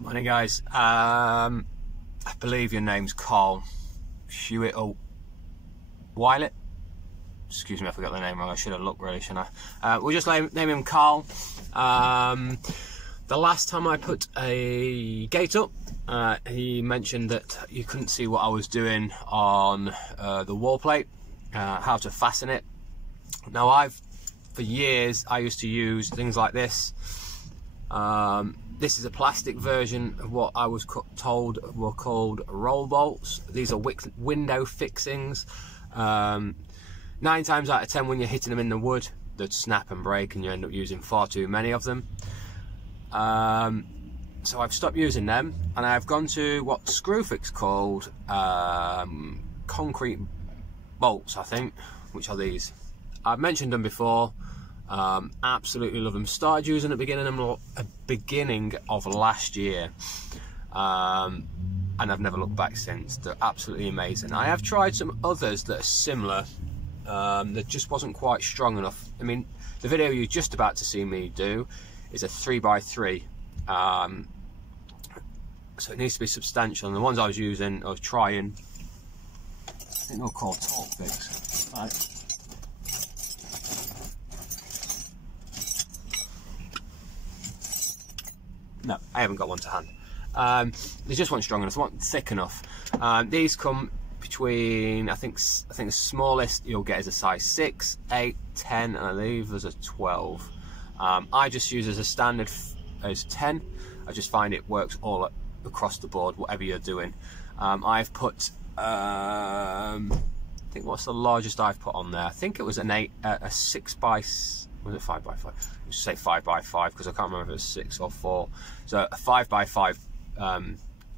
Morning guys, I believe your name's Carl Hewitt or Wylet. Excuse me, I forgot the name wrong. I should have looked really, shouldn't I? We'll just name him Carl. The last time I put a gate up, he mentioned that you couldn't see what I was doing on the wall plate, how to fasten it. Now for years I used to use things like this. This is a plastic version of what I was told were called roll bolts. These are window fixings. 9 times out of 10 when you're hitting them in the wood, they'd snap and break and you end up using far too many of them. So I've stopped using them and I've gone to what Screwfix called concrete bolts, I think, which are these. I've mentioned them before. Absolutely love them. Started using them at the beginning of last year, and I've never looked back since. They're absolutely amazing. I have tried some others that are similar, that just wasn't quite strong enough. I mean, the video you're just about to see me do is a 3x3, so it needs to be substantial. And the ones I was trying, I think they're called Torque-Fix. Right. No, I haven't got one to hand. They just weren't strong enough, they weren't thick enough. These come between, I think the smallest you'll get is a size 6, 8, 10, and I believe there's a 12. I just use as a standard as 10. I just find it works all across the board, whatever you're doing. I've put, I think what's the largest I've put on there? I think it was an 6 by, was it 5 by 5? Just say 5 by 5 because I can't remember if it was 6 or 4. So a 5 by 5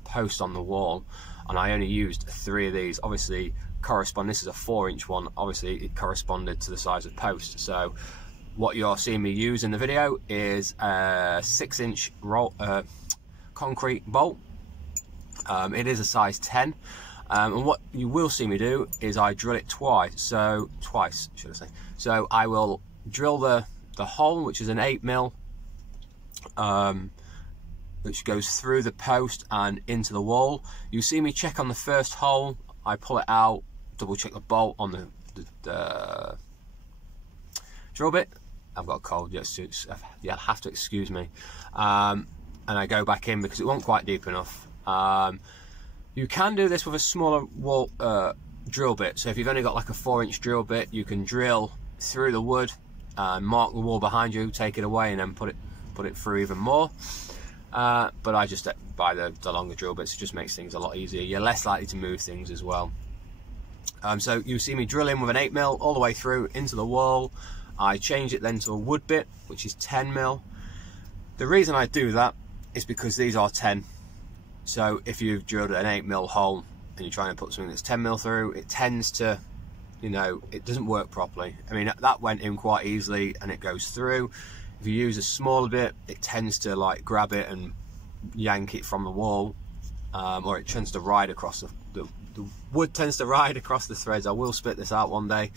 post on the wall, and I only used 3 of these. Obviously, this is a 4-inch one. Obviously, it corresponded to the size of post. So what you're seeing me use in the video is a 6-inch concrete bolt. It is a size 10. And what you will see me do is I drill it twice, should I say. So I will drill the hole, which is an 8mm, which goes through the post and into the wall. You see me check on the first hole, I pull it out, double check the bolt on the drill bit. I've got a cold, you'll have to excuse me. And I go back in because it wasn't quite deep enough. You can do this with a smaller wall drill bit. So if you've only got like a 4-inch drill bit, you can drill through the wood, mark the wall behind you, take it away, and then put it through even more. But I just buy the longer drill bits. It just makes things a lot easier. You're less likely to move things as well. So you see me drill in with an 8mm all the way through into the wall. I change it then to a wood bit, which is 10mm. The reason I do that is because these are 10. So if you've drilled an 8mm hole and you're trying to put something that's 10mm through, it tends to, it doesn't work properly. I mean, that went in quite easily and it goes through. If you use a smaller bit, it tends to like grab it and yank it from the wall, or it tends to ride across the wood tends to ride across the threads. I will split this out one day.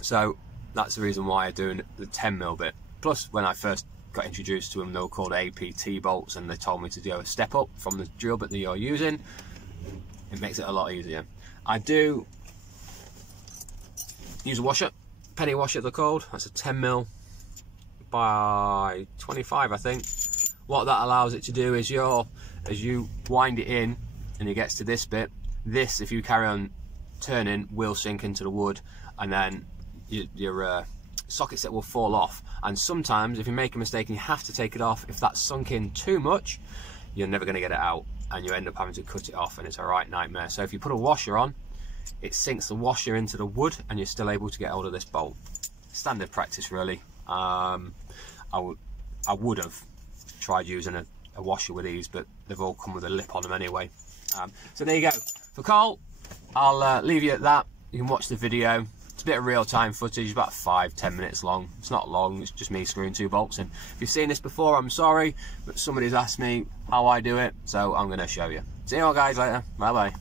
So that's the reason why I'm doing the 10mm bit. Plus, when I first got introduced to them, they were called APT bolts, and they told me to do a step up from the drill bit that you're using. It makes it a lot easier. I do use a washer, penny washer they're called. That's a 10mm by 25, I think. What that allows it to do is as you wind it in and it gets to this bit, this, if you carry on turning, will sink into the wood, and then your socket set will fall off. And sometimes if you make a mistake and you have to take it off, if that's sunk in too much, you're never going to get it out and you end up having to cut it off, and it's a right nightmare. So if you put a washer on, it sinks the washer into the wood and you're still able to get hold of this bolt. Standard practice really. I would have tried using a washer with these, but they've all come with a lip on them anyway. So there you go. For Carl, I'll leave you at that. You can watch the video. It's a bit of real-time footage, about 5-10 minutes long. It's not long, it's just me screwing 2 bolts in. If you've seen this before, I'm sorry, but somebody's asked me how I do it, so I'm going to show you. See you all guys later. Bye-bye.